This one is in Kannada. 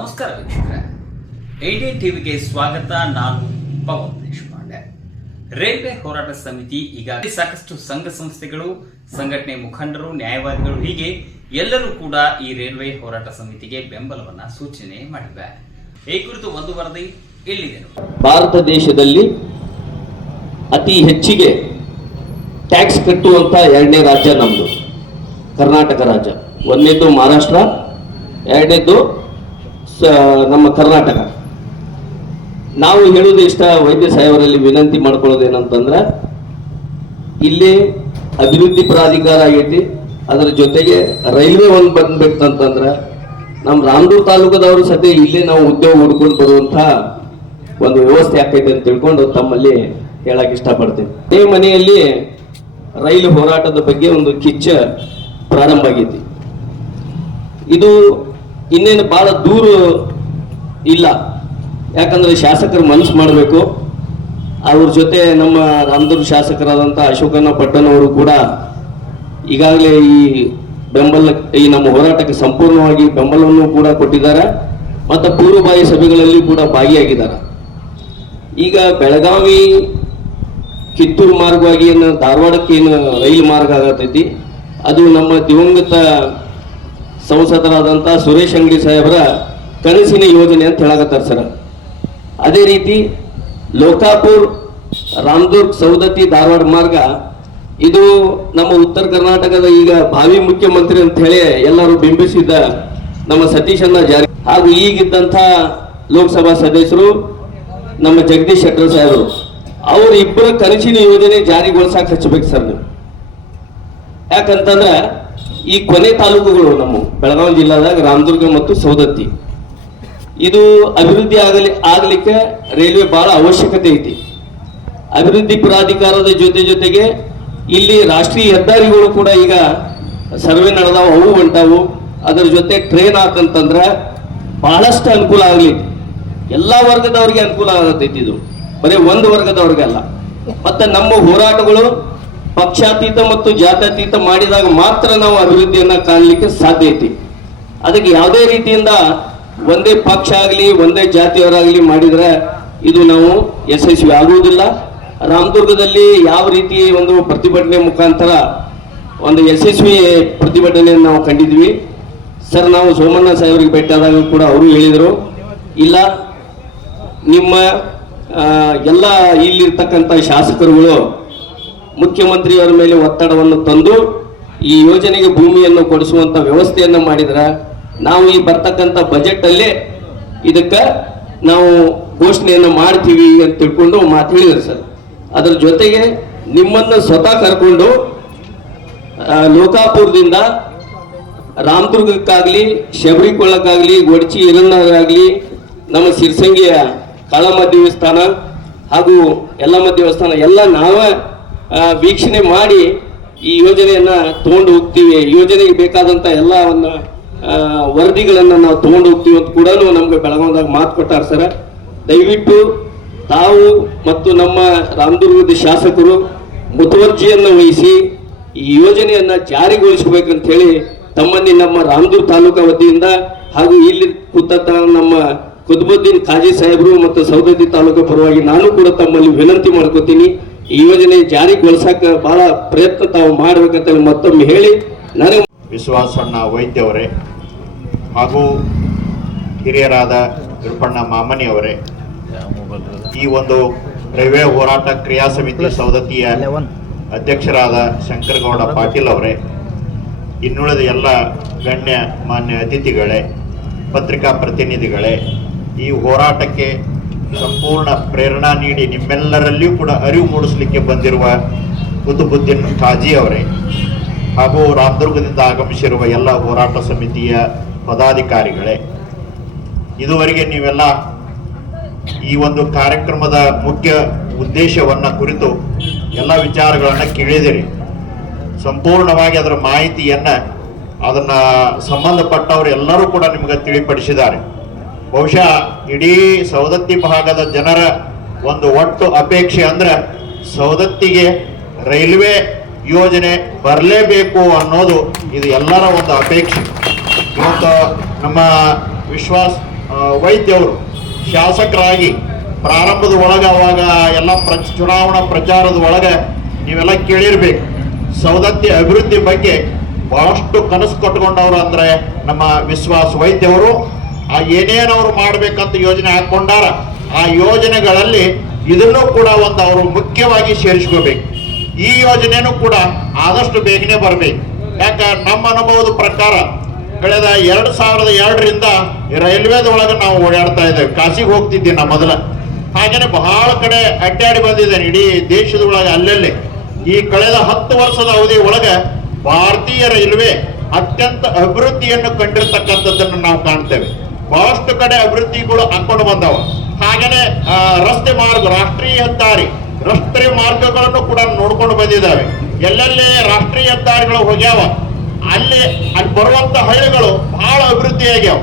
ನಮಸ್ಕಾರ ವೀಕ್ಷಕರೇ, ಏಡಿಯನ್ ಟಿವಿಗೆ ಸ್ವಾಗತ. ನಾನು ಪವನ್ ದೇಶಪಾಂಡೆ. ರೈಲ್ವೆ ಹೋರಾಟ ಸಮಿತಿ ಈಗಾಗಲೇ ಸಾಕಷ್ಟು ಸಂಘ ಸಂಸ್ಥೆಗಳು, ಸಂಘಟನೆ ಮುಖಂಡರು, ನ್ಯಾಯವಾದಿಗಳು ಹೀಗೆ ಎಲ್ಲರೂ ಕೂಡ ಈ ರೈಲ್ವೆ ಹೋರಾಟ ಸಮಿತಿಗೆ ಬೆಂಬಲವನ್ನ ಸೂಚನೆ ಮಾಡಿವೆ. ಈ ಕುರಿತು ಒಂದು ವರದಿ ಇಲ್ಲಿದೆ. ಭಾರತ ದೇಶದಲ್ಲಿ ಅತಿ ಹೆಚ್ಚಿಗೆ ಟ್ಯಾಕ್ಸ್ ಕಟ್ಟುವಂತ ಎರಡನೇ ರಾಜ್ಯ ನಮ್ದು ಕರ್ನಾಟಕ ರಾಜ್ಯ. ಒಂದನೇದು ಮಹಾರಾಷ್ಟ್ರ, ಎರಡನೇದು ನಮ್ಮ ಕರ್ನಾಟಕ. ನಾವು ಹೇಳೋದು ಇಷ್ಟ, ವೈದ್ಯ ಸಾಹೇಬರಲ್ಲಿ ವಿನಂತಿ ಮಾಡ್ಕೊಳ್ಳೋದು ಏನಂತಂದ್ರೆ, ಇಲ್ಲಿ ಅಭಿವೃದ್ಧಿ ಪ್ರಾಧಿಕಾರ ಆಗೈತಿ, ಅದರ ಜೊತೆಗೆ ರೈಲ್ವೆ ಒಂದು ಬಂದ್ಬಿಡ್ತಂತಂದ್ರೆ ನಮ್ಮ ರಾಮದುರ್ಗ ತಾಲೂಕದವರು ಸದ್ಯ ಇಲ್ಲೇ ನಾವು ಉದ್ಯೋಗ ಹುಡ್ಕೊಂಡು ಬರುವಂತ ಒಂದು ವ್ಯವಸ್ಥೆ ಆಕೈತೆ ಅಂತ ತಿಳ್ಕೊಂಡು ತಮ್ಮಲ್ಲಿ ಹೇಳಕ್ ಇಷ್ಟಪಡ್ತೀನಿ. ಅದೇ ಮನೆಯಲ್ಲಿ ರೈಲು ಹೋರಾಟದ ಬಗ್ಗೆ ಒಂದು ಕಿಚ್ಚ ಪ್ರಾರಂಭ ಆಗೈತಿ. ಇದು ಇನ್ನೇನು ಬಹಳ ದೂರ ಇಲ್ಲ, ಯಾಕಂದ್ರೆ ಶಾಸಕರು ಮನಸ್ಸು ಮಾಡಬೇಕು. ಅವ್ರ ಜೊತೆ ನಮ್ಮ ರಾಮದುರ್ಗ ಶಾಸಕರಾದಂಥ ಅಶೋಕಣ್ಣ ಪಟ್ಟಣವರು ಕೂಡ ಈಗಾಗಲೇ ಈ ನಮ್ಮ ಹೋರಾಟಕ್ಕೆ ಸಂಪೂರ್ಣವಾಗಿ ಬೆಂಬಲವನ್ನು ಕೂಡ ಕೊಟ್ಟಿದ್ದಾರೆ ಮತ್ತು ಪೂರ್ವಭಾವಿ ಸಭೆಗಳಲ್ಲಿ ಕೂಡ ಭಾಗಿಯಾಗಿದ್ದಾರೆ. ಈಗ ಬೆಳಗಾವಿ ಕಿತ್ತೂರು ಮಾರ್ಗವಾಗಿ ಏನು ಧಾರವಾಡಕ್ಕೆ ಏನು ರೈಲು ಮಾರ್ಗ ಆಗತೈತಿ, ಅದು ನಮ್ಮ ದಿವಂಗತ ಸಂಸದರಾದಂಥ ಸುರೇಶ್ ಅಂಗಡಿ ಸಾಹೇಬರ ಕನಸಿನ ಯೋಜನೆ ಅಂತ ಹೇಳಕತ್ತಾರೆ ಸರ್. ಅದೇ ರೀತಿ ಲೋಕಾಪುರ್ ರಾಮದುರ್ಗ್ ಸೌದತ್ತಿ ಧಾರವಾಡ ಮಾರ್ಗ, ಇದು ನಮ್ಮ ಉತ್ತರ ಕರ್ನಾಟಕದ ಈಗ ಭಾವಿ ಮುಖ್ಯಮಂತ್ರಿ ಅಂತ ಹೇಳಿ ಎಲ್ಲರೂ ಬಿಂಬಿಸಿದ್ದ ನಮ್ಮ ಸತೀಶ್ ಅಣ್ಣ ಜಾರಿ ಹಾಗೂ ಈಗಿದ್ದಂಥ ಲೋಕಸಭಾ ಸದಸ್ಯರು ನಮ್ಮ ಜಗದೀಶ್ ಶೆಟ್ಟರ್ ಸಾಹೇಬರು, ಅವ್ರ ಇಬ್ಬರ ಕನಸಿನ ಯೋಜನೆ ಜಾರಿಗೊಳಿಸಕ್ಕೆ ಹಚ್ಚಬೇಕು ಸರ್ ನೀವು. ಯಾಕಂತಂದ್ರೆ ಈ ಕೊನೆ ತಾಲೂಕುಗಳು ನಮ್ಮ ಬೆಳಗಾವಿ ಜಿಲ್ಲಾದಾಗ ರಾಮದುರ್ಗ ಮತ್ತು ಸೌದತ್ತಿ, ಇದು ಅಭಿವೃದ್ಧಿ ಆಗ್ಲಿಕ್ಕೆ ರೈಲ್ವೆ ಬಹಳ ಅವಶ್ಯಕತೆ ಐತಿ. ಅಭಿವೃದ್ಧಿ ಪ್ರಾಧಿಕಾರದ ಜೊತೆಗೆ ಇಲ್ಲಿ ರಾಷ್ಟ್ರೀಯ ಹೆದ್ದಾರಿಗಳು ಕೂಡ ಈಗ ಸರ್ವೆ ನಡೆದಾವ, ಅವು ಹೊಂಟಾವು. ಅದರ ಜೊತೆ ಟ್ರೈನ್ ಆತಂತಂದ್ರೆ ಬಹಳಷ್ಟು ಅನುಕೂಲ ಆಗ್ಲಿಕ್ಕೆ ಎಲ್ಲಾ ವರ್ಗದವ್ರಿಗೆ ಅನುಕೂಲ ಆಗತೈತಿ. ಇದು ಬರೀ ಒಂದು ವರ್ಗದವ್ರಿಗಲ್ಲ. ಮತ್ತೆ ನಮ್ಮ ಹೋರಾಟಗಳು ಪಕ್ಷಾತೀತ ಮತ್ತು ಜಾತ್ಯತೀತ ಮಾಡಿದಾಗ ಮಾತ್ರ ನಾವು ಅಭಿವೃದ್ಧಿಯನ್ನ ಕಾಣಲಿಕ್ಕೆ ಸಾಧ್ಯ ಐತಿ. ಅದಕ್ಕೆ ಯಾವುದೇ ರೀತಿಯಿಂದ ಒಂದೇ ಪಕ್ಷ ಆಗಲಿ ಒಂದೇ ಜಾತಿಯವರಾಗಲಿ ಮಾಡಿದ್ರೆ ಇದು ನಾವು ಯಶಸ್ವಿ ಆಗುವುದಿಲ್ಲ. ರಾಮದುರ್ಗದಲ್ಲಿ ಯಾವ ರೀತಿ ಒಂದು ಪ್ರತಿಭಟನೆ ಮುಖಾಂತರ ಒಂದು ಯಶಸ್ವಿ ಪ್ರತಿಭಟನೆಯನ್ನು ನಾವು ಕಂಡಿದ್ವಿ ಸರ್. ನಾವು ಸೋಮಣ್ಣ ಸಾಹೇಬರಿಗೆ ಭೇಟಿಯಾದಾಗ ಕೂಡ ಅವರು ಹೇಳಿದರು, ಇಲ್ಲ ನಿಮ್ಮ ಎಲ್ಲ ಇಲ್ಲಿರ್ತಕ್ಕಂಥ ಶಾಸಕರುಗಳು ಮುಖ್ಯಮಂತ್ರಿಯವರ ಮೇಲೆ ಒತ್ತಡವನ್ನು ತಂದು ಈ ಯೋಜನೆಗೆ ಭೂಮಿಯನ್ನು ಕೊಡಿಸುವಂತ ವ್ಯವಸ್ಥೆಯನ್ನು ಮಾಡಿದ್ರೆ ನಾವು ಈ ಬರ್ತಕ್ಕಂಥ ಬಜೆಟ್ ಅಲ್ಲೇ ಇದಕ್ಕೆ ನಾವು ಘೋಷಣೆಯನ್ನು ಮಾಡ್ತೀವಿ ಅಂತ ತಿಳ್ಕೊಂಡು ಮಾತು ಹೇಳಿದ್ರು ಸರ್. ಅದರ ಜೊತೆಗೆ ನಿಮ್ಮನ್ನು ಸ್ವತಃ ಕರ್ಕೊಂಡು ಲೋಕಾಪುರದಿಂದ ರಾಮದುರ್ಗಕ್ಕಾಗ್ಲಿ, ಶಬರಿಕೊಳ್ಳಕ್ಕಾಗ್ಲಿ, ಗೊಡಚಿ ಹಿರಣ್ಣರಾಗ್ಲಿ, ನಮ್ಮ ಸಿರ್ಸಂಗಿಯ ಕಾಳಮ್ಮ ದೇವಸ್ಥಾನ ಹಾಗೂ ಯಲ್ಲಮ್ಮ ದೇವಸ್ಥಾನ ಎಲ್ಲ ನಾವೇ ವೀಕ್ಷಣೆ ಮಾಡಿ ಈ ಯೋಜನೆಯನ್ನ ತಗೊಂಡು ಹೋಗ್ತೀವಿ. ಯೋಜನೆಗೆ ಬೇಕಾದಂತ ಎಲ್ಲ ಒಂದು ವರದಿಗಳನ್ನ ನಾವು ತಗೊಂಡು ಹೋಗ್ತೀವಿ ಅಂತ ಕೂಡ ನಮ್ಗೆ ಬೆಳಗಾವಿದಾಗ ಮಾತು ಕೊಟ್ಟಾರ ಸರ್. ದಯವಿಟ್ಟು ತಾವು ಮತ್ತು ನಮ್ಮ ರಾಮದುರ್ಗದ ಶಾಸಕರು ಮುತುವರ್ಜಿಯನ್ನು ವಹಿಸಿ ಈ ಯೋಜನೆಯನ್ನ ಜಾರಿಗೊಳಿಸಬೇಕಂತ ಹೇಳಿ ತಮ್ಮಲ್ಲಿ ನಮ್ಮ ರಾಮದುರ್ಗ ತಾಲೂಕಾ ವತಿಯಿಂದ ಹಾಗೂ ಇಲ್ಲಿ ಕೂತ ನಮ್ಮ ಕುತುಬುದ್ದೀನ್ ಖಾಜಿ ಸಾಹೇಬರು ಮತ್ತು ಸೌದತ್ತಿ ತಾಲೂಕು ಪರವಾಗಿ ನಾನು ಕೂಡ ತಮ್ಮಲ್ಲಿ ವಿನಂತಿ ಮಾಡ್ಕೋತೀನಿ. ಈ ಯೋಜನೆ ಜಾರಿಗೊಳಿಸಕ್ಕೆ ಬಹಳ ಪ್ರಯತ್ನ ತಾವು ಮಾಡ್ಬೇಕಂತ ಮತ್ತೊಮ್ಮೆ ಹೇಳಿ, ನನಗೆ ವಿಶ್ವಾಸಣ್ಣ ವೈದ್ಯ ಅವರೇ ಹಾಗೂ ಹಿರಿಯರಾದ ತಿರುಪಣ್ಣ ಮಾಮನಿ ಅವರೇ, ಈ ಒಂದು ರೈಲ್ವೆ ಹೋರಾಟ ಕ್ರಿಯಾ ಸಮಿತಿ ಸೌದತ್ತಿಯ ಅಧ್ಯಕ್ಷರಾದ ಶಂಕರಗೌಡ ಪಾಟೀಲ್ ಅವರೇ, ಇನ್ನುಳಿದ ಎಲ್ಲ ಗಣ್ಯ ಮಾನ್ಯ ಅತಿಥಿಗಳೇ, ಪತ್ರಿಕಾ ಪ್ರತಿನಿಧಿಗಳೇ, ಈ ಹೋರಾಟಕ್ಕೆ ಸಂಪೂರ್ಣ ಪ್ರೇರಣಾ ನೀಡಿ ನಿಮ್ಮೆಲ್ಲರಲ್ಲಿಯೂ ಕೂಡ ಅರಿವು ಮೂಡಿಸಲಿಕ್ಕೆ ಬಂದಿರುವ ಕುತುಬುದ್ದೀನ್ ಖಾಜಿ ಅವರೇ ಹಾಗೂ ರಾಮದುರ್ಗದಿಂದ ಆಗಮಿಸಿರುವ ಎಲ್ಲ ಹೋರಾಟ ಸಮಿತಿಯ ಪದಾಧಿಕಾರಿಗಳೇ, ಇದುವರೆಗೆ ನೀವೆಲ್ಲ ಈ ಒಂದು ಕಾರ್ಯಕ್ರಮದ ಮುಖ್ಯ ಉದ್ದೇಶವನ್ನ ಕುರಿತು ಎಲ್ಲ ವಿಚಾರಗಳನ್ನು ಕೇಳಿದಿರಿ. ಸಂಪೂರ್ಣವಾಗಿ ಅದರ ಮಾಹಿತಿಯನ್ನ ಅದನ್ನ ಸಂಬಂಧಪಟ್ಟವರು ಎಲ್ಲರೂ ಕೂಡ ನಿಮಗೆ ತಿಳಿಪಡಿಸಿದ್ದಾರೆ. ಬಹುಶಃ ಇಡೀ ಸೌದತ್ತಿ ಭಾಗದ ಜನರ ಒಂದು ಒಟ್ಟು ಅಪೇಕ್ಷೆ ಅಂದ್ರೆ ಸೌದತ್ತಿಗೆ ರೈಲ್ವೆ ಯೋಜನೆ ಬರಲೇಬೇಕು ಅನ್ನೋದು ಇದು ಎಲ್ಲರ ಒಂದು ಅಪೇಕ್ಷೆ. ಇವತ್ತು ನಮ್ಮ ವಿಶ್ವಾಸ್ ವೈದ್ಯವರು ಶಾಸಕರಾಗಿ ಪ್ರಾರಂಭದ ಒಳಗೆ ಅವಾಗ ಎಲ್ಲ ಚುನಾವಣಾ ಪ್ರಚಾರದ ಒಳಗೆ ನೀವೆಲ್ಲ ಕೇಳಿರ್ಬೇಕು. ಸವದತ್ತಿ ಅಭಿವೃದ್ಧಿ ಬಗ್ಗೆ ಬಹಳಷ್ಟು ಕನಸು ಕಟ್ಕೊಂಡವರು ಅಂದ್ರೆ ನಮ್ಮ ವಿಶ್ವಾಸ ವೈದ್ಯವರು. ಆ ಏನೇನವರು ಮಾಡ್ಬೇಕಂತ ಯೋಜನೆ ಹಾಕೊಂಡಾರ, ಆ ಯೋಜನೆಗಳಲ್ಲಿ ಇದನ್ನು ಕೂಡ ಒಂದು ಅವರು ಮುಖ್ಯವಾಗಿ ಸೇರಿಸ್ಕೋಬೇಕು. ಈ ಯೋಜನೆನೂ ಕೂಡ ಆದಷ್ಟು ಬೇಗನೆ ಬರಬೇಕು. ಯಾಕ ನಮ್ಮ ಅನುಭವದ ಪ್ರಕಾರ ಕಳೆದ 2002ರಿಂದ ರೈಲ್ವೇದೊಳಗೆ ನಾವು ಓಡಾಡ್ತಾ ಇದ್ದೇವೆ. ಕಾಶಿಗೆ ಹೋಗ್ತಿದ್ದೆ ನಾ ಮೊದಲ, ಹಾಗೇನೆ ಬಹಳ ಕಡೆ ಅಡ್ಡಾಡಿ ಬಂದಿದ್ದೇನೆ ಇಡೀ ದೇಶದೊಳಗೆ ಅಲ್ಲಲ್ಲಿ. ಈ ಕಳೆದ 10 ವರ್ಷದ ಅವಧಿ ಒಳಗೆ ಭಾರತೀಯ ರೈಲ್ವೆ ಅತ್ಯಂತ ಅಭಿವೃದ್ಧಿಯನ್ನು ಕಂಡಿರ್ತಕ್ಕಂಥದ್ದನ್ನು ನಾವು ಕಾಣ್ತೇವೆ. ಬಹಳಷ್ಟು ಕಡೆ ಅಭಿವೃದ್ಧಿಗಳು ಹಾಕೊಂಡು ಬಂದವ. ಹಾಗೇನೆ ರಸ್ತೆ ಮಾರ್ಗ, ರಾಷ್ಟ್ರೀಯ ಹೆದ್ದಾರಿ, ರಸ್ತೆ ಮಾರ್ಗಗಳನ್ನು ಕೂಡ ನೋಡ್ಕೊಂಡು ಬಂದಿದ್ದಾವೆ. ಎಲ್ಲೆಲ್ಲಿ ರಾಷ್ಟ್ರೀಯ ಹೆದ್ದಾರಿಗಳು ಹೋಗ್ಯಾವ ಅಲ್ಲಿ ಬರುವಂತ ಹಳ್ಳಿಗಳು ಬಹಳ ಅಭಿವೃದ್ಧಿ ಆಗ್ಯಾವ.